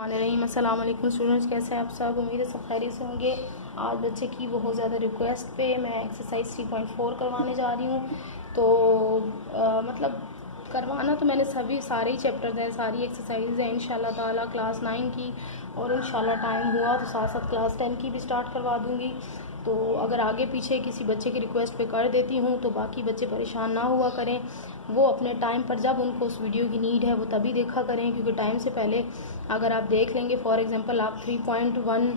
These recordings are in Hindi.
अस्सलाम वालेकुम स्टूडेंट्स, कैसे हैं आप सब। उम्मीद है सब खैरियत से होंगे। आज बच्चे की बहुत ज़्यादा रिक्वेस्ट पे मैं एक्सरसाइज 3.4 करवाने जा रही हूँ। तो मतलब करवाना तो मैंने सारे ही चैप्टर हैं, सारी एक्सरसाइज हैं इंशाल्लाह ताला क्लास 9 की, और इंशाल्लाह टाइम हुआ तो साथ साथ क्लास 10 की भी स्टार्ट करवा दूँगी। तो अगर आगे पीछे किसी बच्चे की रिक्वेस्ट पे कर देती हूँ तो बाकी बच्चे परेशान ना हुआ करें। वो अपने टाइम पर जब उनको उस वीडियो की नीड है वो तभी देखा करें, क्योंकि टाइम से पहले अगर आप देख लेंगे, फॉर एग्जांपल आप 3.1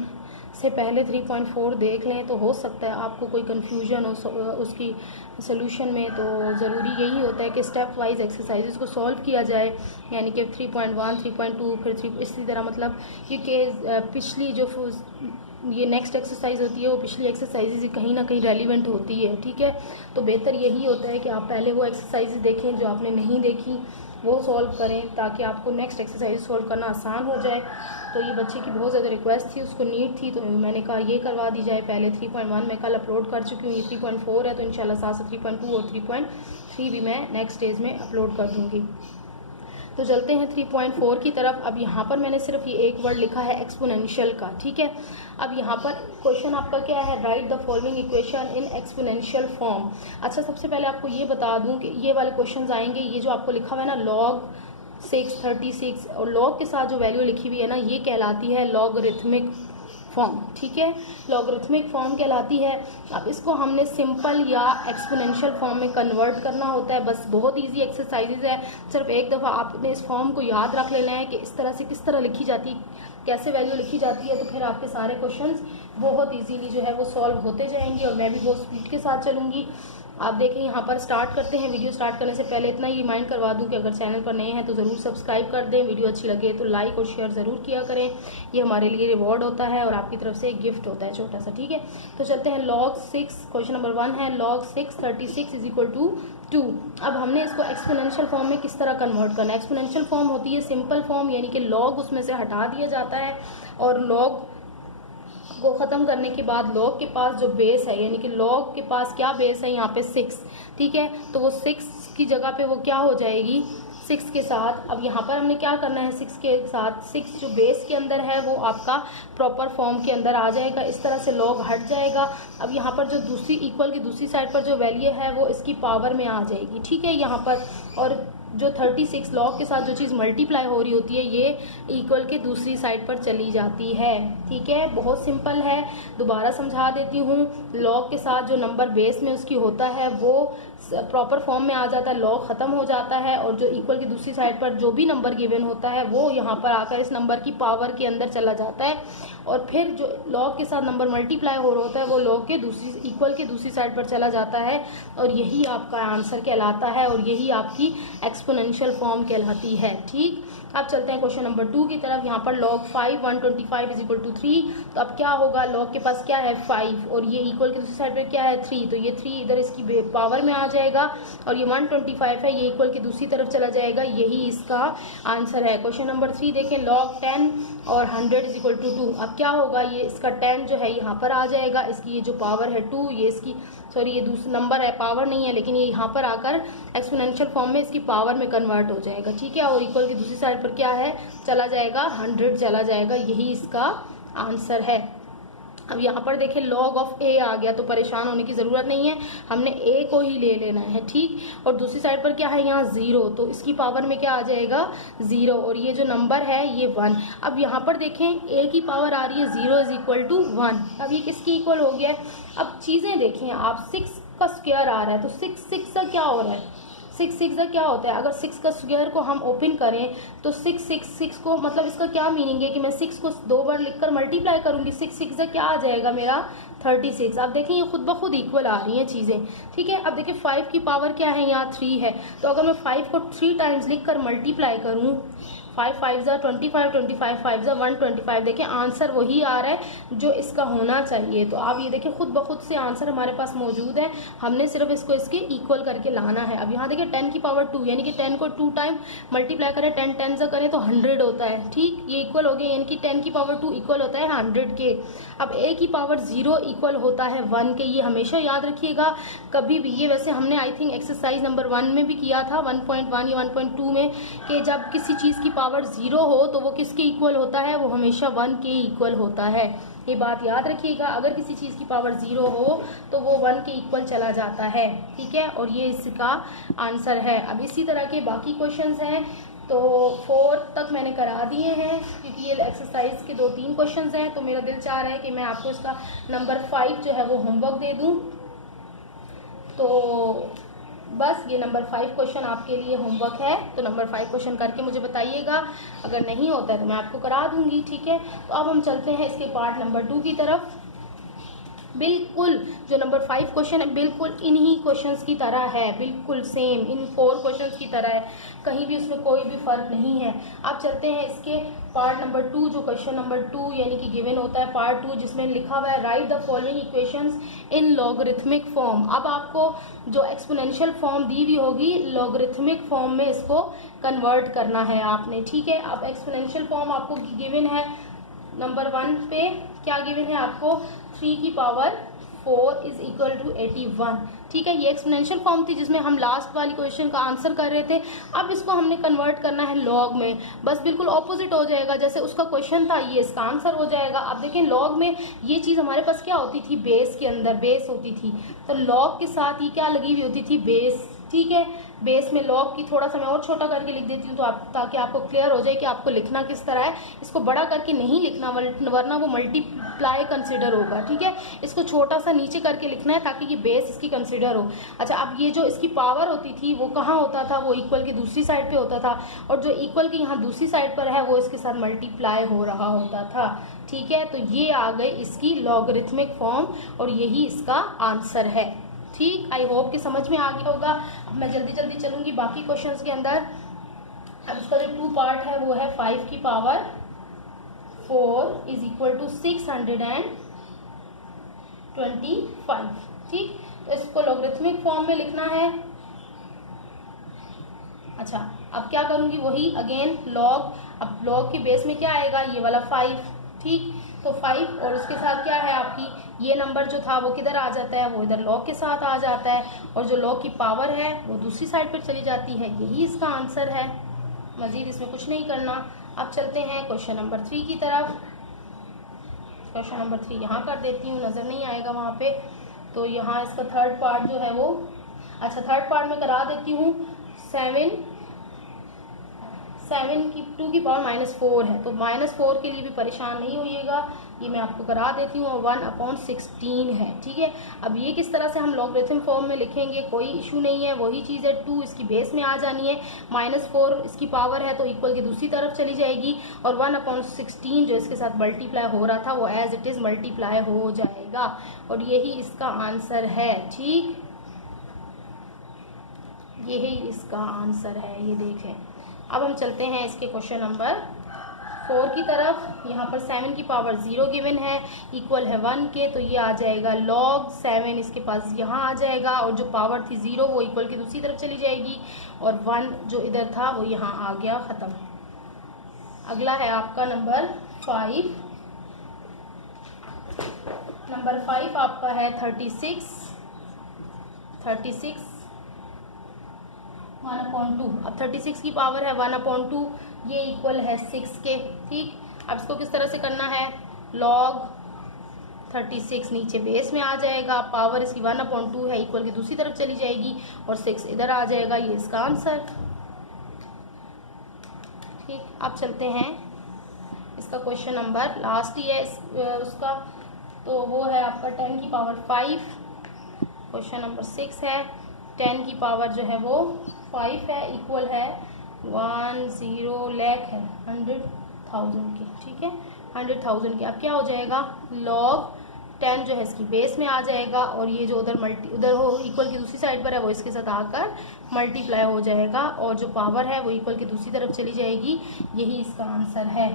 से पहले 3.4 देख लें तो हो सकता है आपको कोई कन्फ्यूजन हो उसकी सोल्यूशन में। तो ज़रूरी यही होता है कि स्टेप वाइज एक्सरसाइजेस को सॉल्व किया जाए, यानी कि 3.1 3.2 फिर 3 इसी तरह, मतलब क्योंकि पिछली जो ये नेक्स्ट एक्सरसाइज होती है वो पिछली एक्सरसाइज से कहीं ना कहीं रेलिवेंट होती है। ठीक है, तो बेहतर यही होता है कि आप पहले वो एक्सरसाइज देखें जो आपने नहीं देखी, वो सॉल्व करें ताकि आपको नेक्स्ट एक्सरसाइज सॉल्व करना आसान हो जाए। तो ये बच्चे की बहुत ज़्यादा रिक्वेस्ट थी, उसको नीड थी, तो मैंने कहा ये करवा दी जाए। पहले 3.1 मैं कल अपलोड कर चुकी हूँ, ये 3.4 है, तो इंशाल्लाह साथ साथ 3.2 और 3.3 भी मैं नेक्स्ट स्टेज में अपलोड कर दूँगी। तो चलते हैं 3.4 की तरफ। अब यहाँ पर मैंने सिर्फ ये एक वर्ड लिखा है एक्सपोनेंशियल का। ठीक है, अब यहाँ पर क्वेश्चन आपका क्या है, right the following equation in exponential form. अच्छा, सबसे पहले आपको ये बता दूँ कि ये वाले क्वेश्चंस आएंगे, ये जो आपको लिखा हुआ है ना log 636, और log के साथ जो वैल्यू लिखी हुई है ना, ये कहलाती है लॉगरिथमिक फॉर्म। ठीक है, लॉगरिथमिक फॉर्म कहलाती है। अब इसको हमने सिंपल या एक्सपोनेंशियल फॉर्म में कन्वर्ट करना होता है। बस बहुत इजी एक्सरसाइजेज है, सिर्फ एक दफ़ा आपने इस फॉर्म को याद रख लेना है कि इस तरह से किस तरह लिखी जाती है, कैसे वैल्यू लिखी जाती है, तो फिर आपके सारे क्वेश्चंस बहुत इजीली जो है वो सॉल्व होते जाएंगे, और मैं भी बहुत स्पीड के साथ चलूँगी। आप देखें, यहाँ पर स्टार्ट करते हैं। वीडियो स्टार्ट करने से पहले इतना ही रिमाइंड करवा दूं कि अगर चैनल पर नए हैं तो ज़रूर सब्सक्राइब कर दें, वीडियो अच्छी लगे तो लाइक और शेयर ज़रूर किया करें, ये हमारे लिए रिवॉर्ड होता है और आपकी तरफ से एक गिफ्ट होता है छोटा सा। ठीक है, तो चलते हैं log 6, क्वेश्चन नंबर 1 है log 636 इज इक्वल टू 2। अब हमने इसको एक्सपोनेंशियल फॉर्म में किस तरह कन्वर्ट करना है। एक्सपोनेंशियल फॉर्म होती है सिंपल फॉर्म, यानी कि log उसमें से हटा दिया जाता है, और log को ख़त्म करने के बाद log के पास जो बेस है, यानी कि log के पास क्या बेस है यहाँ पे 6। ठीक है, तो वो 6 की जगह पे वो क्या हो जाएगी 6 के साथ। अब यहाँ पर हमने क्या करना है, 6 के साथ 6 जो बेस के अंदर है वो आपका प्रॉपर फॉर्म के अंदर आ जाएगा, इस तरह से log हट जाएगा। अब यहाँ पर जो दूसरी इक्वल की दूसरी साइड पर जो वैल्यू है वो इसकी पावर में आ जाएगी। ठीक है, यहाँ पर, और जो 36 log के साथ जो चीज़ मल्टीप्लाई हो रही होती है ये इक्वल के दूसरी साइड पर चली जाती है। ठीक है, बहुत सिंपल है, दोबारा समझा देती हूँ। log के साथ जो नंबर बेस में उसकी होता है वो प्रॉपर फॉर्म में आ जाता है, log ख़त्म हो जाता है, और जो इक्वल की दूसरी साइड पर जो भी नंबर गिवन होता है वो यहाँ पर आकर इस नंबर की पावर के अंदर चला जाता है, और फिर जो log के साथ नंबर मल्टीप्लाई हो रहा होता है वो log के इक्वल के दूसरी साइड पर चला जाता है, और यही आपका आंसर कहलाता है, और यही आपकी एक्सपोनेंशियल फॉर्म कहलाती है। ठीक, अब चलते हैं क्वेश्चन नंबर 2 की तरफ। यहाँ पर log 5 125 इज इक्वल टू 3। तो अब क्या होगा, log के पास क्या है 5, और ये इक्वल की दूसरी साइड पर क्या है 3, तो ये 3 इधर इसकी पावर में आ जाएगा, और ये 125 है ये इक्वल की दूसरी तरफ चला जाएगा, यही इसका आंसर है। क्वेश्चन नंबर 3 देखें, log 10 और 100 इज इक्वल टू 2। अब क्या होगा, ये इसका 10 जो है यहाँ पर आ जाएगा, इसकी ये जो पावर है 2, ये इसकी ये दूसरा नंबर है, पावर नहीं है, लेकिन ये यहाँ पर आकर एक्सपोनेंशियल फॉर्म में इसकी पावर में कन्वर्ट हो जाएगा। ठीक है, और इक्वल की दूसरी साइड पर क्या है चला जाएगा 100 चला जाएगा, यही इसका आंसर है। अब यहाँ पर देखें log ऑफ a आ गया, तो परेशान होने की ज़रूरत नहीं है, हमने a को ही ले लेना है। ठीक, और दूसरी साइड पर क्या है यहाँ 0, तो इसकी पावर में क्या आ जाएगा 0, और ये जो नंबर है ये 1। अब यहाँ पर देखें a की पावर आ रही है 0 इज इक्वल टू 1। अब ये किसकी इक्वल हो गया है, अब चीज़ें देखें आप, 6 का स्क्वायर आ रहा है, तो 6 का क्या हो रहा है, 6 का क्या होता है, अगर 6 का स्क्वायर को हम ओपन करें तो 6 को मतलब इसका क्या मीनिंग है कि मैं 6 को 2 बार लिखकर मल्टीप्लाई करूंगी, 6 का क्या आ जाएगा मेरा 36। आप देखें ये खुद ब खुद इक्वल आ रही हैं चीज़ें। ठीक है, अब देखिए 5 की पावर क्या है यहाँ 3 है, तो अगर मैं 5 को 3 टाइम्स लिख कर मल्टीप्लाई करूँ, 5 5 25 25 5 125, देखें आंसर वही आ रहा है जो इसका होना चाहिए। तो आप ये देखें खुद ब खुद से आंसर हमारे पास मौजूद है, हमने सिर्फ इसको इसके इक्वल करके लाना है। अब यहाँ देखिए 10 की पावर 2, यानी कि 10 को 2 टाइम मल्टीप्लाई करें, 10 10 से करें तो 100 होता है। ठीक, ये इक्वल हो गया, यानी कि 10 की पावर 2 इक्वल होता है 100 के। अब a की पावर 0 इक्वल होता है 1 के। ये हमेशा याद रखिएगा कभी भी। ये वैसे हमने आई थिंक एक्सरसाइज नंबर 1 में भी किया था, 1.1 या 1.2 में, कि जब किसी चीज़ की पावर 0 हो तो वो किसके इक्वल होता है, वो हमेशा 1 के इक्वल होता है। ये बात याद रखिएगा, अगर किसी चीज़ की पावर 0 हो तो वो 1 के इक्वल चला जाता है, ठीक है। और ये इसका आंसर है। अब इसी तरह के बाकी क्वेश्चंस हैं, तो 4 तक मैंने करा दिए हैं, क्योंकि ये एक्सरसाइज के 2-3 क्वेश्चंस हैं, तो मेरा दिल चाह रहा है कि मैं आपको इसका नंबर 5 जो है वो होमवर्क दे दूं। तो बस ये नंबर 5 क्वेश्चन आपके लिए होमवर्क है, तो नंबर 5 क्वेश्चन करके मुझे बताइएगा। अगर नहीं होता है तो मैं आपको करा दूंगी, ठीक है। तो अब हम चलते हैं इसके पार्ट नंबर 2 की तरफ। बिल्कुल जो नंबर 5 क्वेश्चन है बिल्कुल इन्हीं क्वेश्चंस की तरह है, बिल्कुल सेम इन 4 क्वेश्चंस की तरह है, कहीं भी उसमें कोई भी फर्क नहीं है। अब चलते हैं इसके पार्ट नंबर 2, जो क्वेश्चन नंबर 2 यानी कि गिवन होता है पार्ट 2, जिसमें लिखा हुआ है right the following equations in logarithmic form. अब आपको जो एक्सपोनेंशियल फॉर्म दी हुई होगी, लॉगरिथमिक फॉर्म में इसको कन्वर्ट करना है आपने, ठीक है। अब एक्सपोनेंशियल फॉर्म आपको गिवन है नंबर 1 पे, क्या गिवन है आपको, 3 की पावर 4 इज इक्वल टू 81, ठीक है। ये एक्सपोनेंशियल फॉर्म थी जिसमें हम लास्ट वाली क्वेश्चन का आंसर कर रहे थे। अब इसको हमने कन्वर्ट करना है लॉग में, बस बिल्कुल ऑपोजिट हो जाएगा, जैसे उसका क्वेश्चन था ये इसका आंसर हो जाएगा। अब देखें लॉग में ये चीज़ हमारे पास क्या होती थी, बेस के अंदर बेस होती थी, तो लॉग के साथ ये क्या लगी हुई होती थी, बेस, ठीक है। बेस में लॉग की थोड़ा सा मैं और छोटा करके लिख देती हूँ, तो ताकि आपको क्लियर हो जाए कि आपको लिखना किस तरह है। इसको बड़ा करके नहीं लिखना वरना वो मल्टीप्लाई कंसिडर होगा, ठीक है। इसको छोटा सा नीचे करके लिखना है ताकि ये बेस इसकी कंसिडर हो। अच्छा, अब ये जो इसकी पावर होती थी वो कहाँ होता था, वो इक्वल की दूसरी साइड पे होता था, और जो इक्वल की यहाँ दूसरी साइड पर है वो इसके साथ मल्टीप्लाई हो रहा होता था, ठीक है। तो ये आ गई इसकी लॉगरिथमिक फॉर्म और यही इसका आंसर है, ठीक। आई होप कि समझ में आ गया होगा। अब मैं जल्दी जल्दी चलूंगी बाकी क्वेश्चंस के अंदर। अब इसका जो 2 पार्ट है वो है 5 की पावर 4 इज इक्वल टू 625, ठीक। तो इसको लॉगरिथमिक फॉर्म में लिखना है। अच्छा, अब क्या करूंगी, वही अगेन लॉग, अब लॉग के बेस में क्या आएगा, ये वाला 5, ठीक। तो 5 और उसके साथ क्या है आपकी, ये नंबर जो था वो किधर आ जाता है, वो इधर लॉग के साथ आ जाता है, और जो लॉग की पावर है वो दूसरी साइड पर चली जाती है। यही इसका आंसर है, मजीद इसमें कुछ नहीं करना। अब चलते हैं क्वेश्चन नंबर 3 की तरफ। क्वेश्चन नंबर 3 यहाँ कर देती हूँ, नज़र नहीं आएगा वहाँ पे। तो यहाँ इसका 3rd पार्ट जो है वो, अच्छा 3rd पार्ट में करा देती हूँ। 7 की 2 की पावर -4 है, तो -4 के लिए भी परेशान नहीं होइएगा, ये मैं आपको करा देती हूँ। और 1/16 है, ठीक है। अब ये किस तरह से हम लॉगरिथम फॉर्म में लिखेंगे, कोई इशू नहीं है, वही चीज़ है। 2 इसकी बेस में आ जानी है, -4 इसकी पावर है तो इक्वल की दूसरी तरफ चली जाएगी, और 1/16 जो इसके साथ मल्टीप्लाई हो रहा था वो एज इट इज़ मल्टीप्लाई हो जाएगा, और यही इसका आंसर है, ठीक। यही इसका आंसर है, ये देखें। अब हम चलते हैं इसके क्वेश्चन नंबर 4 की तरफ। यहाँ पर 7 की पावर 0 गिवन है, इक्वल है 1 के, तो ये आ जाएगा log 7 इसके पास यहाँ आ जाएगा, और जो पावर थी 0 वो इक्वल की दूसरी तरफ चली जाएगी, और 1 जो इधर था वो यहाँ आ गया, ख़त्म। अगला है आपका नंबर 5। नंबर 5 आपका है 36 1/2। अब 36 की पावर है 1/2, ये इक्वल है 6 के, ठीक। अब इसको किस तरह से करना है, log 36 नीचे बेस में आ जाएगा, पावर इसकी 1/2 है, इक्वल की दूसरी तरफ चली जाएगी, और 6 इधर आ जाएगा, ये इसका आंसर, ठीक। अब चलते हैं इसका क्वेश्चन नंबर लास्ट ही है उसका, तो वो है आपका 10 की पावर 5। क्वेश्चन नंबर 6 है, 10 की पावर जो है वो 5 है, इक्वल है 10 लाख है 100,000 के, ठीक है, 100,000 के। अब क्या हो जाएगा, log 10 जो है इसकी बेस में आ जाएगा, और ये जो उधर हो इक्वल की दूसरी साइड पर है वो इसके साथ आकर मल्टीप्लाई हो जाएगा, और जो पावर है वो इक्वल की दूसरी तरफ चली जाएगी, यही इसका आंसर है,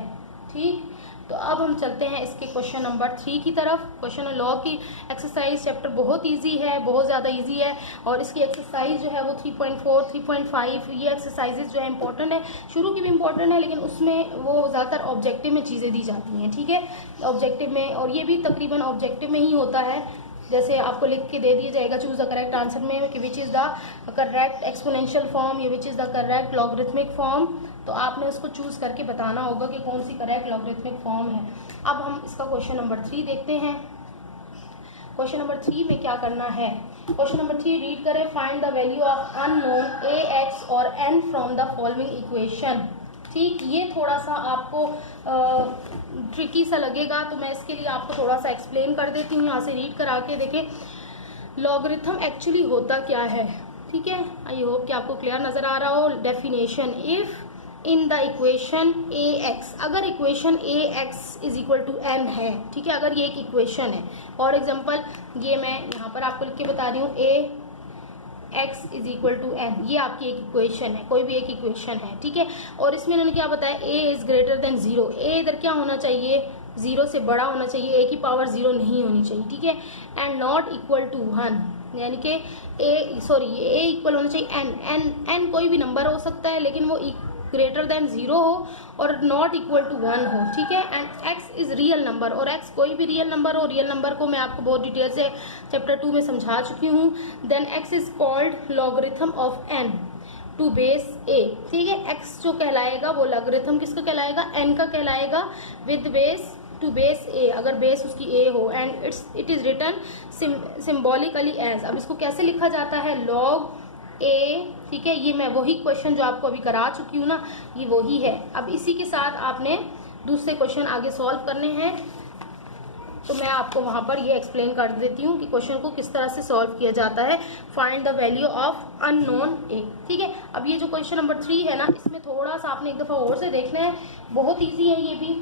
ठीक। तो अब हम चलते हैं इसके क्वेश्चन नंबर 3 की तरफ। क्वेश्चन लॉ की एक्सरसाइज चैप्टर बहुत इजी है, बहुत ज़्यादा इजी है, और इसकी एक्सरसाइज जो है वो 3.4, 3.5 ये एक्सरसाइजेज जो है इंपॉर्टेंट है, शुरू की भी इंपॉर्टेंट है, लेकिन उसमें वो ज़्यादातर ऑब्जेक्टिव में चीज़ें दी जाती हैं, ठीक है, ऑब्जेक्टिव में, और ये भी तकरीबन ऑब्जेक्टिव में ही होता है। जैसे आपको लिख के दे दिया जाएगा चूज द करेक्ट आंसर में कि which is the correct exponential form या which is the correct logarithmic form, तो आपने उसको चूज करके बताना होगा कि कौन सी करेक्ट लॉगरिथमिक फॉर्म है। अब हम इसका क्वेश्चन नंबर 3 देखते हैं। क्वेश्चन नंबर 3 में क्या करना है, क्वेश्चन नंबर 3 रीड करें, find the value of unknown a x और n from the following equation. ठीक, ये थोड़ा सा आपको ट्रिकी सा लगेगा, तो मैं इसके लिए आपको थोड़ा सा एक्सप्लेन कर देती हूँ। यहाँ से रीड करा के देखें लॉगरिथम एक्चुअली होता क्या है, ठीक है। आई होप कि आपको क्लियर नजर आ रहा हो। Definition, if in the equation a x, अगर equation a x is equal to n है, ठीक है, अगर ये एक इक्वेशन है, फॉर एग्जाम्पल ये मैं यहाँ पर आपको लिख के बता रही हूँ, a x is equal to n, ये आपकी एक इक्वेशन है, कोई भी एक इक्वेशन है, ठीक है, और इसमें इन्होंने क्या बताया, ए इज ग्रेटर देन 0, ए इधर क्या होना चाहिए, 0 से बड़ा होना चाहिए, ए की पावर 0 नहीं होनी चाहिए, ठीक है, एंड नॉट इक्वल टू 1, यानी कि ए इक्वल होना चाहिए एन कोई भी नंबर हो सकता है, लेकिन वो ग्रेटर देन 0 हो और नॉट इक्वल टू 1 हो, ठीक है, and x is real number, और एक्स कोई भी रियल नंबर हो, रियल नंबर को मैं आपको बहुत डिटेल से चैप्टर 2 में समझा चुकी हूँ। Then x is called logarithm of n to base a, ठीक है, एक्स जो कहलाएगा वो लॉगरिथम किसका कहलाएगा, एन का कहलाएगा, with base to base a, अगर बेस उसकी ए हो, and it is written symbolically as, अब इसको कैसे लिखा जाता है, लॉग ए, ठीक है, ये मैं वही क्वेश्चन जो आपको अभी करा चुकी हूँ ना, ये वही है। अब इसी के साथ आपने दूसरे क्वेश्चन आगे सॉल्व करने हैं, तो मैं आपको वहां पर ये एक्सप्लेन कर देती हूँ कि क्वेश्चन को किस तरह से सॉल्व किया जाता है। Find the value of unknown a, ठीक है। अब ये जो क्वेश्चन नंबर 3 है ना, इसमें थोड़ा सा आपने एक दफा और से देखना है, बहुत ईजी है ये भी।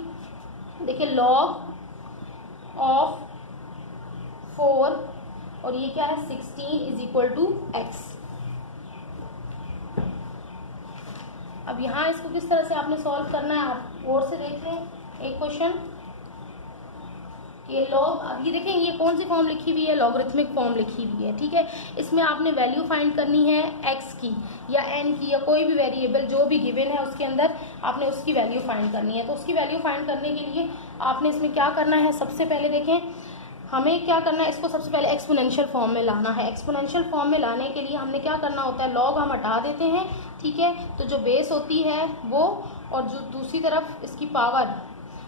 देखिए लॉग ऑफ 4 और ये क्या है 16 इज इक्वल टू एक्स। अब यहाँ इसको किस तरह से आपने सॉल्व करना है, आप और से देख लें एक क्वेश्चन, ये लॉग, अब ये देखें ये कौन सी फॉर्म लिखी हुई है, लॉगरिथमिक फॉर्म लिखी हुई है, ठीक है। इसमें आपने वैल्यू फाइंड करनी है एक्स की या एन की या कोई भी वेरिएबल जो भी गिवन है उसके अंदर आपने उसकी वैल्यू फाइंड करनी है। तो उसकी वैल्यू फाइंड करने के लिए आपने इसमें क्या करना है, सबसे पहले देखें हमें क्या करना है, इसको सबसे पहले एक्सपोनेंशियल फॉर्म में लाना है। एक्सपोनेंशियल फॉर्म में लाने के लिए हमने क्या करना होता है, लॉग हम हटा देते हैं, ठीक है, तो जो बेस होती है वो, और जो दूसरी तरफ इसकी पावर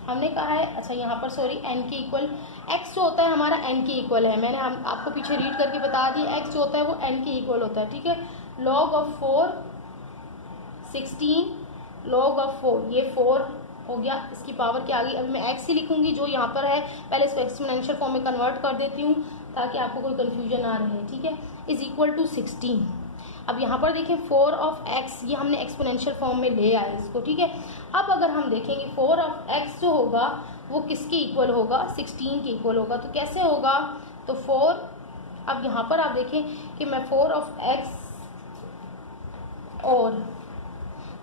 हमने कहा है, अच्छा यहाँ पर सॉरी एन के इक्वल, एक्स जो होता है हमारा एन के इक्वल है, मैंने हम आपको पीछे रीड करके बता दिया, एक्स जो होता है वो एन के इक्वल होता है, ठीक है। लॉग ऑफ 4 16, लॉग ऑफ 4 ये 4 हो गया, इसकी पावर क्या आ गई, अभी मैं एक्स ही लिखूंगी जो यहाँ पर है, पहले इसको एक्सपोनेंशियल फॉर्म में कन्वर्ट कर देती हूँ ताकि आपको कोई कंफ्यूजन ना रहे, ठीक है, इज इक्वल टू 16। अब यहाँ पर देखें 4 ऑफ एक्स, ये हमने एक्सपोनेंशियल फॉर्म में ले आए इसको, ठीक है। अब अगर हम देखेंगे 4 ऑफ एक्स जो होगा वो किसके इक्वल होगा, 16 के इक्वल होगा, तो कैसे होगा, तो 4, अब यहाँ पर आप देखें कि मैं 4 ऑफ एक्स और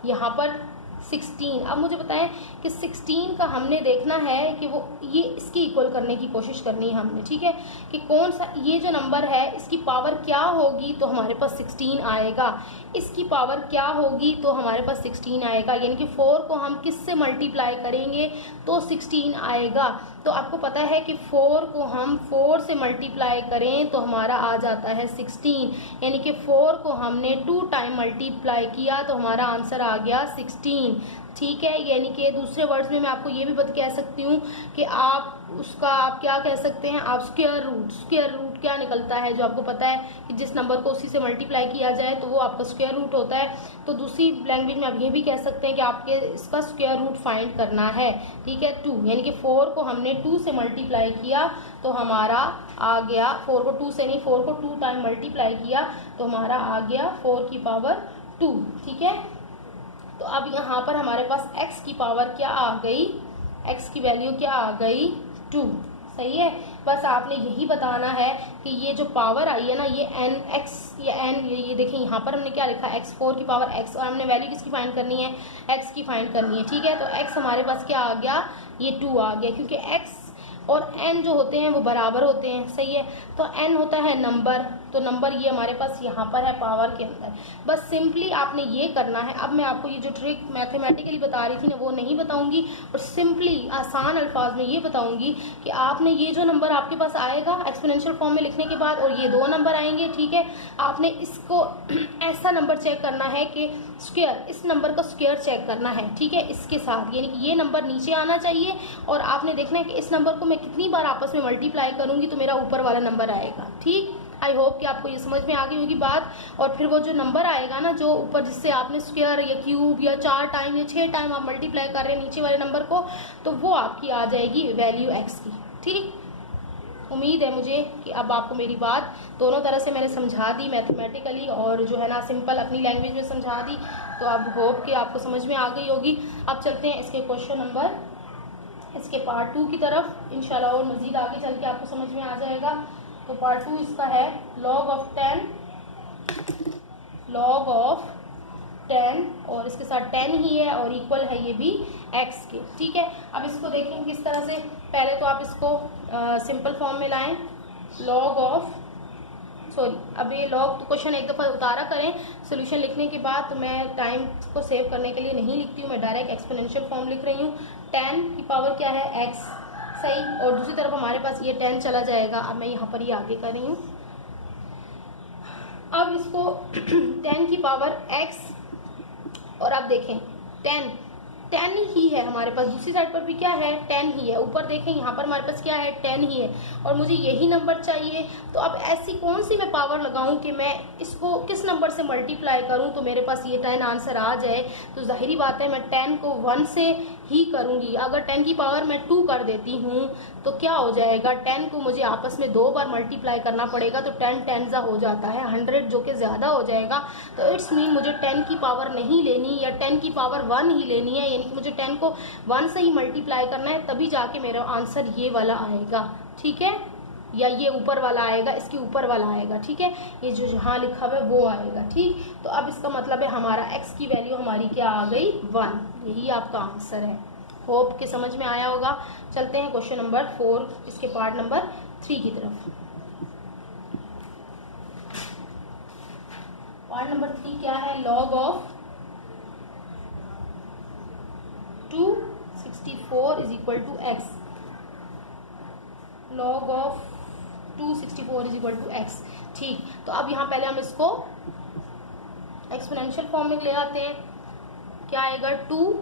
यहाँ पर 16, अब मुझे बताएं कि 16 का हमने देखना है कि वो ये इसकी इक्वल करने की कोशिश करनी है हमने, ठीक है, कि कौन सा ये जो नंबर है इसकी पावर क्या होगी तो हमारे पास 16 आएगा, इसकी पावर क्या होगी तो हमारे पास 16 आएगा, यानी कि 4 को हम किस से मल्टीप्लाई करेंगे तो 16 आएगा। तो आपको पता है कि 4 को हम 4 से मल्टीप्लाई करें तो हमारा आ जाता है 16, यानी कि 4 को हमने 2 टाइम मल्टीप्लाई किया तो हमारा आंसर आ गया 16, ठीक है। यानी कि दूसरे वर्ड्स में मैं आपको ये भी कह सकती हूँ कि आप उसका आप क्या कह सकते हैं, आप स्क्वायर रूट क्या निकलता है, जो आपको पता है कि जिस नंबर को उसी से मल्टीप्लाई किया जाए तो वो आपका स्क्वायर रूट होता है। तो दूसरी लैंग्वेज में आप ये भी कह सकते हैं कि आपके इसका स्क्वायर रूट फाइंड करना है, ठीक है, 2, यानी कि 4 को हमने 2 से मल्टीप्लाई किया तो हमारा आ गया, 4 को 2 से नहीं, 4 को 2 टाइम मल्टीप्लाई किया तो हमारा आ गया 4 की पावर 2, ठीक है। तो अब यहाँ पर हमारे पास x की पावर क्या आ गई, x की वैल्यू क्या आ गई 2, सही है। बस आपने यही बताना है कि ये जो पावर आई है ना, ये एन एक्स, ये देखें यहाँ पर हमने क्या लिखा, x4 की पावर x, और हमने वैल्यू किसकी फाइंड करनी है, x की फाइंड करनी है। ठीक है, तो x हमारे पास क्या आ गया, ये 2 आ गया, क्योंकि x और n जो होते हैं वो बराबर होते हैं। सही है, तो n होता है नंबर, तो नंबर ये हमारे पास यहाँ पर है पावर के अंदर। बस सिंपली आपने ये करना है। अब मैं आपको ये जो ट्रिक मैथमेटिकली बता रही थी ना वो नहीं बताऊंगी, और सिंपली आसान अल्फाज में ये बताऊंगी कि आपने ये जो नंबर आपके पास आएगा एक्सपोनेंशियल फॉर्म में लिखने के बाद, और ये 2 नंबर आएंगे, ठीक है, आपने इसको ऐसा नंबर चेक करना है कि स्क्वायर, इस नंबर का स्क्वायर चेक करना है। ठीक है, इसके साथ यानी कि ये नंबर नीचे आना चाहिए, और आपने देखना है कि इस नंबर को मैं कितनी बार आपस में मल्टीप्लाई करूंगी तो मेरा ऊपर वाला नंबर आएगा। ठीक, आई होप कि आपको ये समझ में आ गई होगी बात। और फिर वो जो नंबर आएगा ना जो ऊपर, जिससे आपने स्क्वायर या क्यूब या 4 टाइम या 6 टाइम आप मल्टीप्लाई कर रहे हैं नीचे वाले नंबर को, तो वो आपकी आ जाएगी वैल्यू एक्स की। ठीक, उम्मीद है मुझे कि अब आपको मेरी बात दोनों तरह से मैंने समझा दी, मैथमेटिकली और जो है ना सिंपल अपनी लैंग्वेज में समझा दी, तो अब होप कि आपको समझ में आ गई होगी। अब चलते हैं इसके क्वेश्चन नंबर, इसके पार्ट 2 की तरफ इंशाल्लाह, और मज़ीद आगे चल के आपको समझ में आ जाएगा। तो पार्ट 2 इसका है log of 10, और इसके साथ 10 ही है और इक्वल है ये भी x के। ठीक है, अब इसको देखें किस तरह से। पहले तो आप इसको सिंपल फॉर्म में लाएं, log ऑफ, सॉरी अब ये लॉग तो क्वेश्चन एक दफ़ा उतारा करें सोल्यूशन लिखने के बाद, तो मैं टाइम को सेव करने के लिए नहीं लिखती हूँ, मैं डायरेक्ट एक्सपोनेंशियल फॉर्म लिख रही हूँ। 10 की पावर क्या है, x, सही, और दूसरी तरफ हमारे पास ये 10 चला जाएगा। अब मैं यहाँ पर ये आगे कर रही हूँ। अब इसको 10 की पावर x, और अब देखें 10 ही है हमारे पास, दूसरी साइड पर भी क्या है, 10 ही है। ऊपर देखें यहाँ पर हमारे पास क्या है, 10 ही है, और मुझे यही नंबर चाहिए। तो अब ऐसी कौन सी मैं पावर लगाऊं कि मैं इसको किस नंबर से मल्टीप्लाई करूं तो मेरे पास ये 10 आंसर आ जाए। तो जाहिर बात है मैं 10 को 1 से ही करूंगी। अगर 10 की पावर मैं 2 कर देती हूँ तो क्या हो जाएगा, 10 को मुझे आपस में 2 बार मल्टीप्लाई करना पड़ेगा, तो 10 10 हो जाता है 100, जो कि ज़्यादा हो जाएगा। तो इट्स मीन मुझे 10 की पावर नहीं लेनी, या 10 की पावर 1 ही लेनी है, यानी कि मुझे 10 को 1 से ही मल्टीप्लाई करना है, तभी जाके मेरा आंसर ये वाला आएगा। ठीक है, या ये ऊपर वाला आएगा, इसके ऊपर वाला आएगा। ठीक है, ये जो जहाँ लिखा हुआ है वो आएगा। ठीक, तो अब इसका मतलब है हमारा x की वैल्यू हमारी क्या आ गई, 1। यही आपका आंसर है। होप के समझ में आया होगा। चलते हैं क्वेश्चन नंबर 4, इसके पार्ट नंबर 3 की तरफ। पार्ट नंबर 3 क्या है, log of 264 is equal to x। Log of 264 is equal to x। ठीक, तो अब यहाँ पहले हम इसको एक्सपोनेंशियल फॉर्म में ले आते हैं। क्या आएगा, 2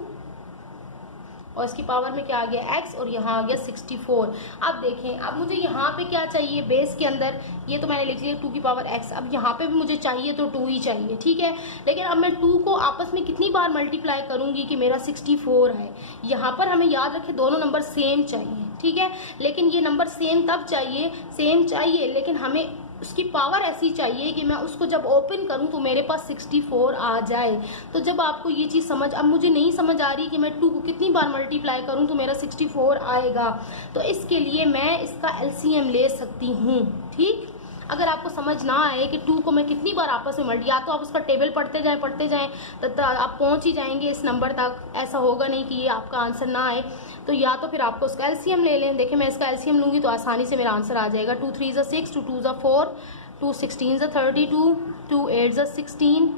और इसकी पावर में क्या आ गया, x, और यहाँ आ गया 64। अब देखें, अब मुझे यहाँ पे क्या चाहिए, बेस के अंदर ये तो मैंने लिख लिया 2 की पावर x। अब यहाँ पे भी मुझे चाहिए तो 2 ही चाहिए। ठीक है, लेकिन अब मैं 2 को आपस में कितनी बार मल्टीप्लाई करूंगी कि मेरा 64 आए। यहाँ पर हमें याद रखें दोनों नंबर सेम चाहिए। ठीक है, लेकिन ये नंबर सेम तब चाहिए, सेम चाहिए, लेकिन हमें उसकी पावर ऐसी चाहिए कि मैं उसको जब ओपन करूं तो मेरे पास 64 आ जाए। तो जब आपको ये चीज़ समझ, अब मुझे नहीं समझ आ रही कि मैं 2 को कितनी बार मल्टीप्लाई करूं तो मेरा 64 आएगा, तो इसके लिए मैं इसका एलसीएम ले सकती हूं। ठीक, अगर आपको समझ ना आए कि 2 को मैं कितनी बार आपस में या तो आप उसका टेबल पढ़ते जाएं तो आप पहुंच ही जाएंगे इस नंबर तक। ऐसा होगा नहीं कि ये आपका आंसर ना आए, तो या तो फिर आपको उसका एलसीएम ले लें। देखिए मैं इसका एलसीएम लूँगी तो आसानी से मेरा आंसर आ जाएगा। 2 3 ज़ा 6, 2 2 ज़ा 4, 2 16 ज़ा 32, 2 8 ज़ा 16,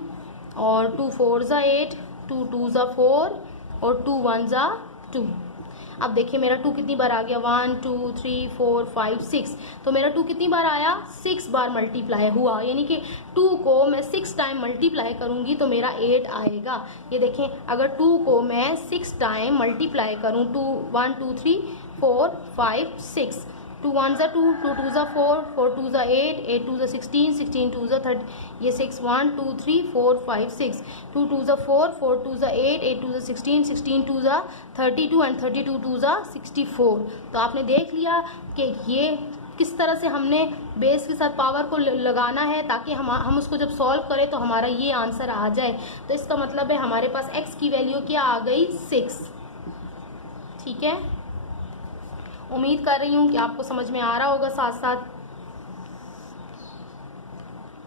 और 2 4 ज़ा 8, 2 2 ज़ा 4, और 2 1 ज़ा 2। अब देखिए मेरा 2 कितनी बार आ गया, 1 2 3 4 5 6। तो मेरा 2 कितनी बार आया, 6 बार मल्टीप्लाई हुआ, यानी कि 2 को मैं 6 टाइम मल्टीप्लाई करूंगी तो मेरा 8 आएगा। ये देखें, अगर 2 को मैं 6 टाइम मल्टीप्लाई करूं, 2 1 2 3 4 5 6, 2 1 ज़ा 2, 2 2 ज़ा 4, 4 2 ज़ा 8, 8 2 ज़ा 16, 16 2 ज़ा 30, ये 6 1 2 3 4 5 6, 2 2 ज़ा 4, 4 2 ज़ा 8, 8 2 ज़ा 16, 16 2 ज़ा 32, एंड 32 2 ज़ा 64। तो आपने देख लिया कि ये किस तरह से हमने बेस के साथ पावर को लगाना है ताकि हम उसको जब सॉल्व करें तो हमारा ये आंसर आ जाए। तो इसका मतलब है हमारे पास x की वैल्यू क्या आ गई, 6। ठीक है, उम्मीद कर रही हूँ कि आपको समझ में आ रहा होगा। साथ साथ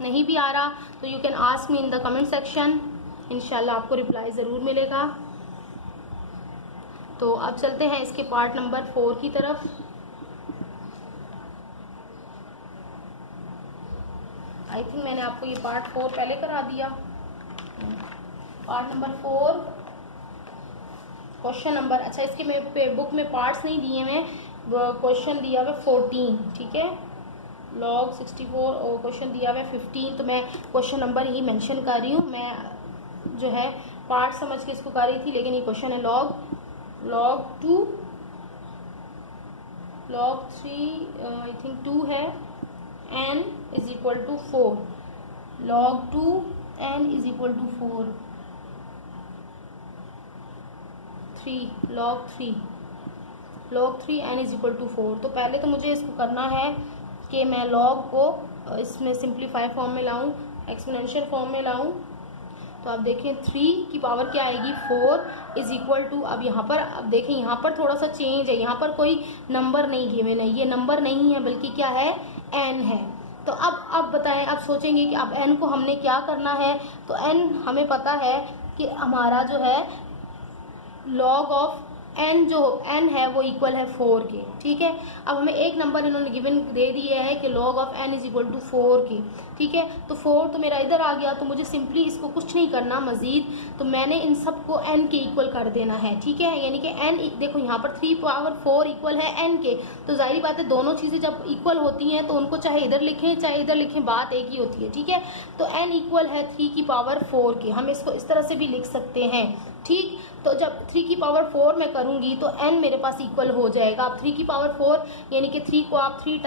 नहीं भी आ रहा तो you can ask me in the comment section, इंशाल्लाह आपको रिप्लाई ज़रूर मिलेगा। तो अब चलते हैं इसके पार्ट नंबर 4 की तरफ। आई थिंक मैंने आपको ये पार्ट 4 पहले करा दिया। पार्ट नंबर 4 क्वेश्चन नंबर, अच्छा इसके में बुक में पार्ट्स नहीं दिए, मैं क्वेश्चन दिया हुआ 14, ठीक है, लॉग 64 और क्वेश्चन दिया हुआ 15, तो मैं क्वेश्चन नंबर ही मेंशन कर रही हूँ। मैं जो है पार्ट समझ के इसको कर रही थी, लेकिन ये क्वेश्चन है लॉग 2, लॉग 3 आई थिंक 2 है, n is equal to 4, log 2 n is equal to 4, 3 log 3 n is equal to 4। तो पहले तो मुझे इसको करना है कि मैं log को इसमें सिंप्लीफाई फॉर्म में लाऊं, एक्सपोनेंशियल फॉर्म में लाऊं। तो आप देखें 3 की पावर क्या आएगी 4 इज इक्वल टू, अब यहाँ पर अब देखें यहाँ पर थोड़ा सा चेंज है, यहाँ पर कोई नंबर नहीं गिवन है, ये नंबर नहीं है बल्कि क्या है n है। तो अब बताएं, अब सोचेंगे कि अब n को हमने क्या करना है। तो n हमें पता है कि हमारा जो है log ऑफ n जो n है वो इक्वल है 4 के, ठीक है। अब हमें एक नंबर इन्होंने गिवन दे दिया है कि log of n is equal to 4 के, ठीक है। तो 4 तो मेरा इधर आ गया, तो मुझे सिंपली इसको कुछ नहीं करना मजीद, तो मैंने इन सब को n के इक्वल कर देना है, ठीक है। यानी कि n देखो यहाँ पर 3 पावर 4 इक्वल है n के, तो जाहिर बात है दोनों चीज़ें जब इक्वल होती हैं तो उनको चाहे इधर लिखें चाहे इधर लिखें, बात एक ही होती है, ठीक है। तो n इक्वल है 3 की पावर 4 के, हम इसको इस तरह से भी लिख सकते हैं, ठीक। तो जब 3 की पावर 4 में करूंगी तो n मेरे पास इक्वल हो जाएगा। अब 3 की पावर 4 यानी कि 3 को आप 4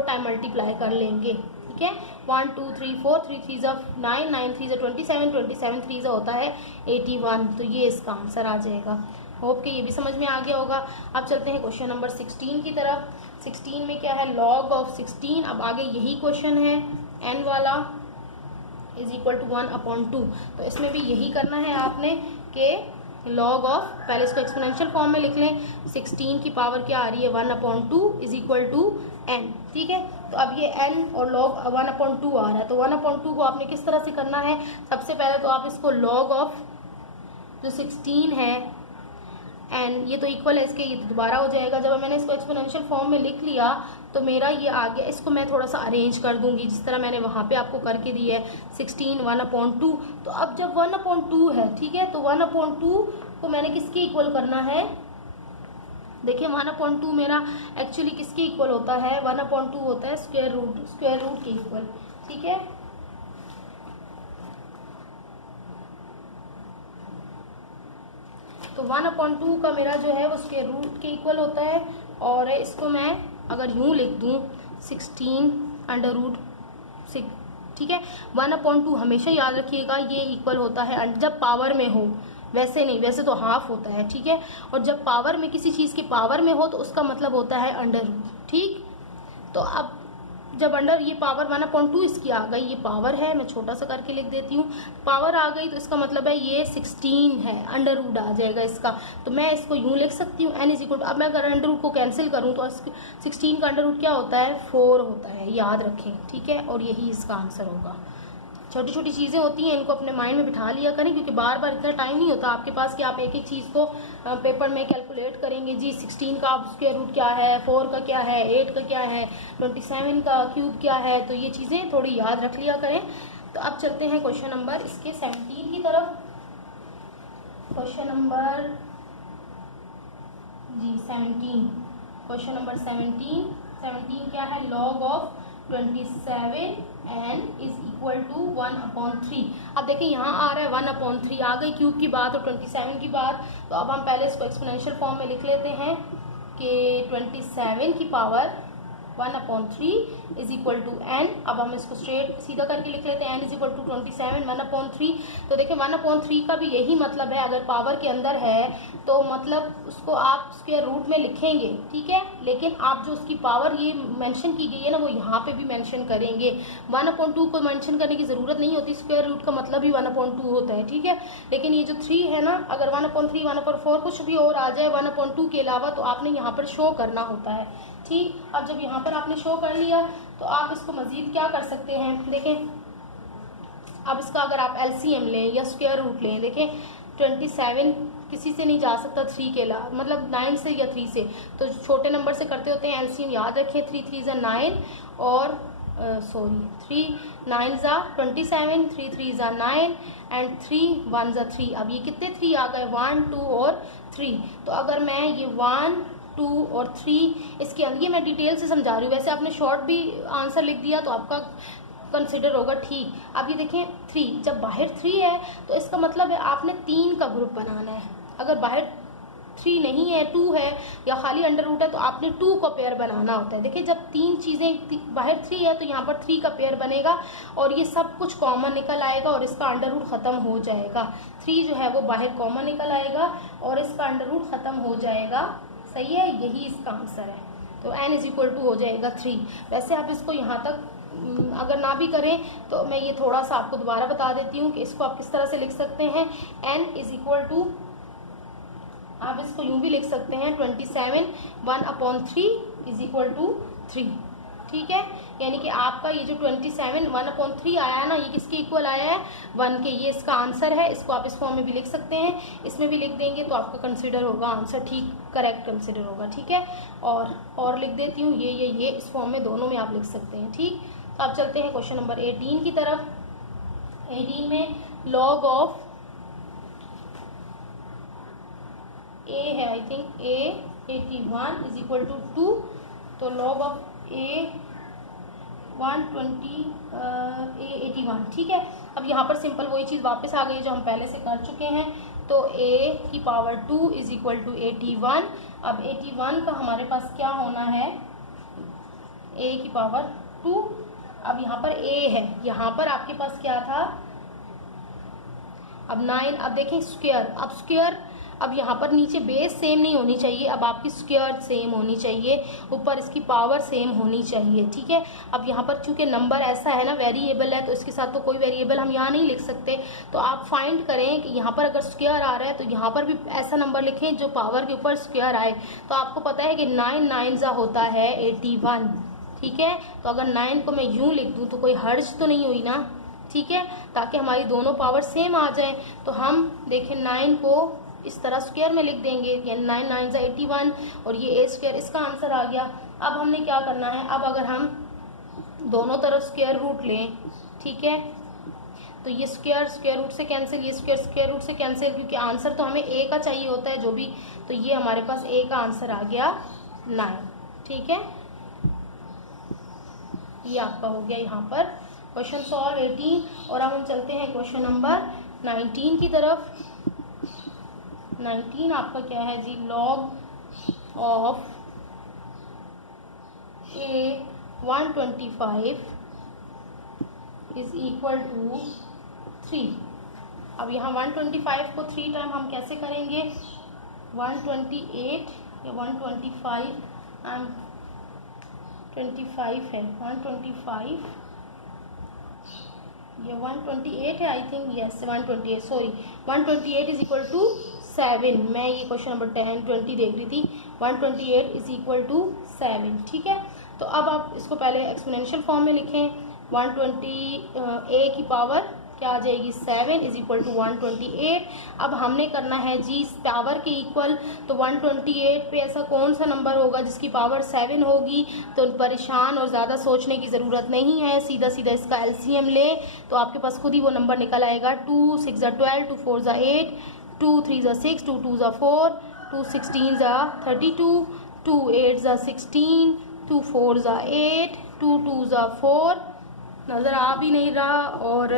टाइम मल्टीप्लाई कर लेंगे, ठीक है। 1 2 3 4, 3 3 जा 9, 9 3 जा 27, 27 3 जा होता है 81, तो ये इसका आंसर आ जाएगा। होप कि ये भी समझ में आ गया होगा। अब चलते हैं क्वेश्चन नंबर 16 की तरफ। 16 में क्या है log ऑफ 16, अब आगे यही क्वेश्चन है n वाला इज इक्वल टू 1/2, तो इसमें भी यही करना है आपने कि log ऑफ, पहले इसको एक्सपोनेंशियल फॉर्म में लिख लें, 16 की पावर क्या आ रही है 1/2 इज इक्वल टू n, ठीक है। तो अब ये n और log 1/2 आ रहा है, तो 1/2 को आपने किस तरह से करना है, सबसे पहले तो आप इसको log ऑफ जो 16 है n, ये तो इक्वल है इसके, ये तो दोबारा हो जाएगा। जब मैंने इसको एक्सपोनेंशियल फॉर्म में लिख लिया तो मेरा ये आ गया, इसको मैं थोड़ा सा अरेंज कर दूंगी जिस तरह मैंने वहाँ पे आपको करके दी है 16 1/2। तो अब जब 1/2 है, ठीक है, तो 1/2 को मैंने किसके इक्वल करना है, देखिए 1/2 मेरा एक्चुअली किसके इक्वल होता है, 1/2 होता है स्क्वायर रूट के इक्वल, ठीक है। तो 1/2 का मेरा जो है वो स्क्वायर रूट के इक्वल होता है, और इसको मैं अगर यूं लिख दूं 16√6, ठीक है। 1/2 हमेशा याद रखिएगा ये इक्वल होता है जब पावर में हो, वैसे नहीं, वैसे तो हाफ होता है, ठीक है। और जब पावर में किसी चीज़ के पावर में हो तो उसका मतलब होता है अंडर रूट, ठीक। तो अब जब अंडर ये पावर 1/2 इसकी आ गई, ये पावर है, मैं छोटा सा करके लिख देती हूँ, पावर आ गई तो इसका मतलब है ये 16 है, अंडर रूट आ जाएगा इसका। तो मैं इसको यूं लिख सकती हूँ n इज इक्वल टू, अब मैं अगर अंडर रूट को कैंसिल करूँ तो 16 का अंडर रूट क्या होता है 4 होता है, याद रखें, ठीक है। और यही इसका आंसर होगा। छोटी छोटी चीज़ें होती हैं, इनको अपने माइंड में बिठा लिया करें, क्योंकि बार बार इतना टाइम नहीं होता आपके पास कि आप एक एक चीज़ को पेपर में कैलकुलेट करेंगे। जी 16 का स्क्वायर रूट क्या है, 4 का क्या है, 8 का क्या है, 27 का क्यूब क्या है, तो ये चीज़ें थोड़ी याद रख लिया करें। तो अब चलते हैं क्वेश्चन नंबर इसके 17 की तरफ। क्वेश्चन नंबर जी 17, क्वेश्चन नंबर 17 क्या है, log of 27 n is equal to 1/3। अब देखिए यहाँ आ रहा है 1/3, आ गई क्यूब की बात और 27 की बात। तो अब हम पहले इसको एक्सपोनेंशियल फॉर्म में लिख लेते हैं कि 27 की power 1/3 is equal to n। अब हम इसको स्ट्रेट सीधा करके लिख लेते हैं, n इज इक्वल टू 27 1/3। तो देखिए 1/3 का भी यही मतलब है, अगर पावर के अंदर है तो मतलब उसको आप स्क्वायर रूट में लिखेंगे, ठीक है, लेकिन आप जो उसकी पावर ये मेंशन की गई है ना वो यहाँ पे भी मेंशन करेंगे। 1/2 को मेंशन करने की ज़रूरत नहीं होती, स्क्वायर रूट का मतलब ही 1/2 होता है, ठीक है। लेकिन ये जो 3 है ना, अगर 1/3 1/4 कुछ भी और आ जाए 1/2 के अलावा तो आपने यहाँ पर शो करना होता है, ठीक। अब जब यहाँ पर आपने शो कर लिया तो आप इसको मज़ीद क्या कर सकते हैं, देखें अब इसका अगर आप एलसीएम लें या स्क्वायर रूट लें, देखें 27 किसी से नहीं जा सकता 3 के अलावा, मतलब 9 से या 3 से, तो छोटे नंबर से करते होते हैं एलसीएम, याद रखें 3 3 ज़ा 9 और 3 9 ज़ा 27, 3 3 ज़ा 9 एंड 3 1 ज़ा 3। अब ये कितने 3 आ गए, 1 2 और 3। तो अगर मैं ये 1 2 और 3 इसके अंदर, ये मैं डिटेल से समझा रही हूँ, वैसे आपने शॉर्ट भी आंसर लिख दिया तो आपका कंसिडर होगा, ठीक। अब ये देखें 3, जब बाहर 3 है तो इसका मतलब है आपने 3 का ग्रुप बनाना है। अगर बाहर 3 नहीं है, 2 है या खाली अंडर रूट है तो आपने 2 का पेयर बनाना होता है। देखिए जब 3 चीज़ें बाहर 3 है तो यहाँ पर 3 का पेयर बनेगा और ये सब कुछ कॉमन निकल आएगा और इसका अंडर रूट ख़त्म हो जाएगा। 3 जो है वो बाहर कॉमन निकल आएगा और इसका अंडर रूट ख़त्म हो जाएगा, सही है, यही इसका आंसर है। तो n इज इक्वल टू हो जाएगा 3। वैसे आप इसको यहाँ तक अगर ना भी करें तो मैं ये थोड़ा सा आपको दोबारा बता देती हूँ कि इसको आप किस तरह से लिख सकते हैं। n इज इक्वल टू, आप इसको यूँ भी लिख सकते हैं 27 1/3 इज इक्वल टू 3, ठीक है। यानी कि आपका ये जो 27 1/3 आया है ना, ये किसके इक्वल आया है, 1 के। ये इसका आंसर है। इसको आप इस फॉर्म में भी लिख सकते हैं, इसमें भी लिख देंगे तो आपका कंसिडर होगा आंसर, ठीक, करेक्ट कंसिडर होगा, ठीक है। और लिख देती हूँ ये इस फॉर्म में दोनों में आप लिख सकते हैं, ठीक। तो अब चलते हैं क्वेश्चन नंबर 18 की तरफ। 18 में लॉग ऑफ a है, I think a 81 is equal to 2। तो लॉग ऑफ a 120 a 81, ठीक है। अब यहाँ पर सिंपल वही चीज़ वापस आ गई जो हम पहले से कर चुके हैं। तो a की पावर 2 इज इक्वल टू 81। अब 81 का हमारे पास क्या होना है, a की पावर 2। अब यहाँ पर a है, यहाँ पर आपके पास क्या था, अब 9। अब देखें स्क्वायर, अब स्क्वायर, अब यहाँ पर नीचे बेस सेम नहीं होनी चाहिए, अब आपकी स्क्वायर सेम होनी चाहिए, ऊपर इसकी पावर सेम होनी चाहिए, ठीक है। अब यहाँ पर चूंकि नंबर ऐसा है ना, वेरिएबल है, तो इसके साथ तो कोई वेरिएबल हम यहाँ नहीं लिख सकते। तो आप फाइंड करें कि यहाँ पर अगर स्क्वायर आ रहा है तो यहाँ पर भी ऐसा नंबर लिखें जो पावर के ऊपर स्क्वायर आए। तो आपको पता है कि 9 9 ज़ा होता है 81, ठीक है। तो अगर 9 को मैं यूँ लिख दूँ तो कोई हर्ज तो नहीं हुई ना, ठीक है, ताकि हमारी दोनों पावर सेम आ जाए। तो हम देखें 9 को इस तरह स्क्वायर में लिख देंगे, यानी 9 9 ज़ा 81 और ये a स्क्वायर, इसका आंसर आ गया। अब हमने क्या करना है, अब अगर हम दोनों तरफ स्क्वायर रूट लें, ठीक है, तो ये स्क्वायर रूट से कैंसिल, ये स्क्वायर रूट से कैंसिल, क्योंकि आंसर तो हमें a का चाहिए होता है जो भी। तो ये हमारे पास a का आंसर आ गया 9, ठीक है। ये आपका हो गया यहाँ पर क्वेश्चन सॉल्व 18। और अब हम चलते हैं क्वेश्चन नंबर 19 की तरफ। 19 आपका क्या है जी, log of a 125 is equal to 3। अब यहाँ 125 को 3 टाइम हम कैसे करेंगे, 128 या 125 25 है, 125 ये 128 है, I think, yes 128, sorry 128 is equal to 7। मैं ये क्वेश्चन नंबर 20 देख रही थी। 128 इज इक्वल टू 7, ठीक है। तो अब आप इसको पहले एक्सपोनेंशियल फॉर्म में लिखें। 120 a की पावर क्या आ जाएगी, 7 इज इक्वल टू 128। अब हमने करना है जी पावर के इक्वल, तो 128 पे ऐसा कौन सा नंबर होगा जिसकी पावर 7 होगी। तो परेशान और ज़्यादा सोचने की ज़रूरत नहीं है, सीधा सीधा इसका एलसीएम ले तो आपके पास खुद ही वो नंबर निकल आएगा। 2 6 ज़ा 12, 2 4 ज़ा 8, 2 3 ज़ा 6, 2 2 ज़ा 4, 2 16 ज़ा 32, 2 8 ज़ा 16, 2 4 ज़ा 8, 2 2 ज़ा 4, नज़र आ भी नहीं रहा और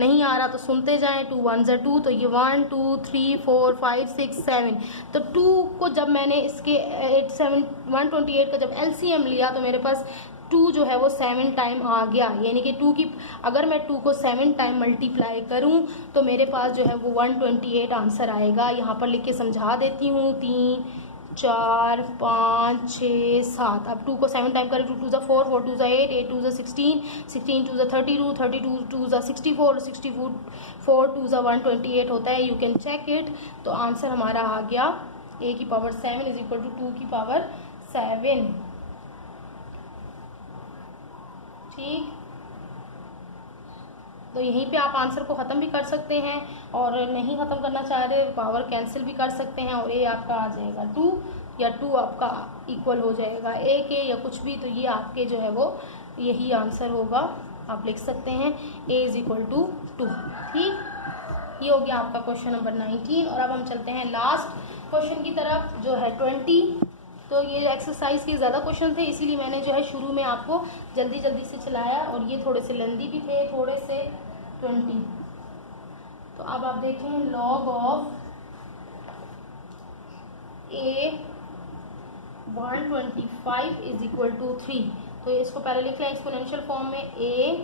नहीं आ रहा तो सुनते जाएं। 2 1 ज़ा 2, तो ये 1 2 3 4 5 6 7। तो 2 को जब मैंने इसके 128 का जब LCM लिया तो मेरे पास 2 जो है वो 7 टाइम आ गया, यानी कि 2 की अगर मैं 2 को 7 टाइम मल्टीप्लाई करूं तो मेरे पास जो है वो 128 आंसर आएगा। यहाँ पर लिख के समझा देती हूँ। 3 4 5 6 7। अब 2 को 7 टाइम करें, 2 2 ज़ा 4, 4 2 ज़ा 8, 8 2 ज़ा 16, 16 2 ज़ा 32, 32 2 ज़ा 64, 64 2 ज़ा 128 होता है। You can check it. तो आंसर हमारा आ गया a की पावर 7 इज इक्वल टू 2 की पावर 7। ठीक, तो यहीं पे आप आंसर को ख़त्म भी कर सकते हैं और नहीं ख़त्म करना चाह रहे पावर कैंसिल भी कर सकते हैं और a आपका आ जाएगा 2 या 2 आपका इक्वल हो जाएगा a के या कुछ भी। तो ये आपके जो है वो यही आंसर होगा, आप लिख सकते हैं a इज इक्वल टू 2। ठीक, ये हो गया आपका क्वेश्चन नंबर 19। और अब हम चलते हैं लास्ट क्वेश्चन की तरफ जो है 20। तो ये एक्सरसाइज के ज़्यादा क्वेश्चन थे, इसीलिए मैंने जो है शुरू में आपको जल्दी जल्दी से चलाया और ये थोड़े से लेंदी भी थे थोड़े से 20। तो अब आप देखें log of a 125 is equal to 3। तो इसको पहले लिख लें एक्सपोनेंशियल फॉर्म में a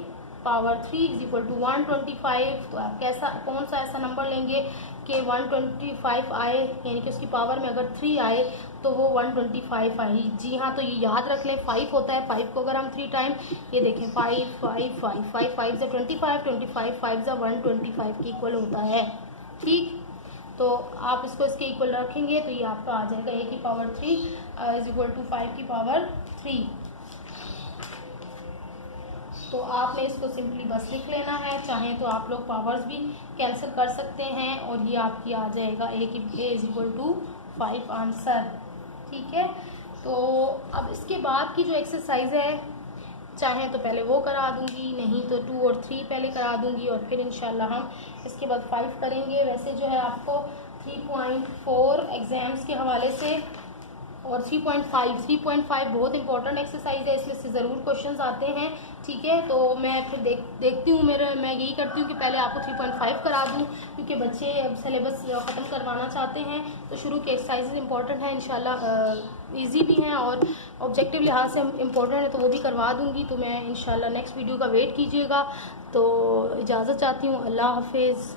power 3 is equal to 125। तो आप कौन सा ऐसा नंबर लेंगे कि 125 आए, यानी कि उसकी पावर में अगर 3 आए तो वो 125 आई। जी हाँ, तो ये याद रख लें 5 होता है। 5 को अगर हम 3 टाइम, ये देखें 5 5 5 5 5 ज़ा 25, 25 5 ज़ा 125 के इक्वल होता है। ठीक, तो आप इसको इसके इक्वल रखेंगे तो ये आपका आ जाएगा a की पावर 3 इज इक्वल टू 5 की पावर 3। तो आपने इसको सिंपली बस लिख लेना है, चाहें तो आप लोग पावर्स भी कैंसिल कर सकते हैं और ये आपकी आ जाएगा a is equal to 5 answer. ठीक है, तो अब इसके बाद की जो एक्सरसाइज है चाहें तो पहले वो करा दूंगी, नहीं तो 2 और 3 पहले करा दूंगी और फिर इंशाल्लाह हम इसके बाद 5 करेंगे। वैसे जो है आपको 3.4 एग्ज़ाम्स के हवाले से और 3.5 बहुत इंपॉर्टेंट एक्सरसाइज है, इसमें से ज़रूर क्वेश्चंस आते हैं। ठीक है, तो मैं फिर देखती हूँ मैं यही करती हूँ कि पहले आपको 3.5 करा दूँ, क्योंकि बच्चे अब सिलेबस ख़त्म करवाना चाहते हैं तो शुरू के एक्सरसाइजेज इंपॉर्टेंट हैं, इंशाल्लाह इजी भी हैं और ऑब्जेक्टिव लिहाज से इम्पोर्टेंट है, तो वो भी करवा दूँगी। तो मैं इंशाल्लाह नेक्स्ट वीडियो का वेट कीजिएगा। तो इजाज़त चाहती हूँ, अल्लाह हाफिज़।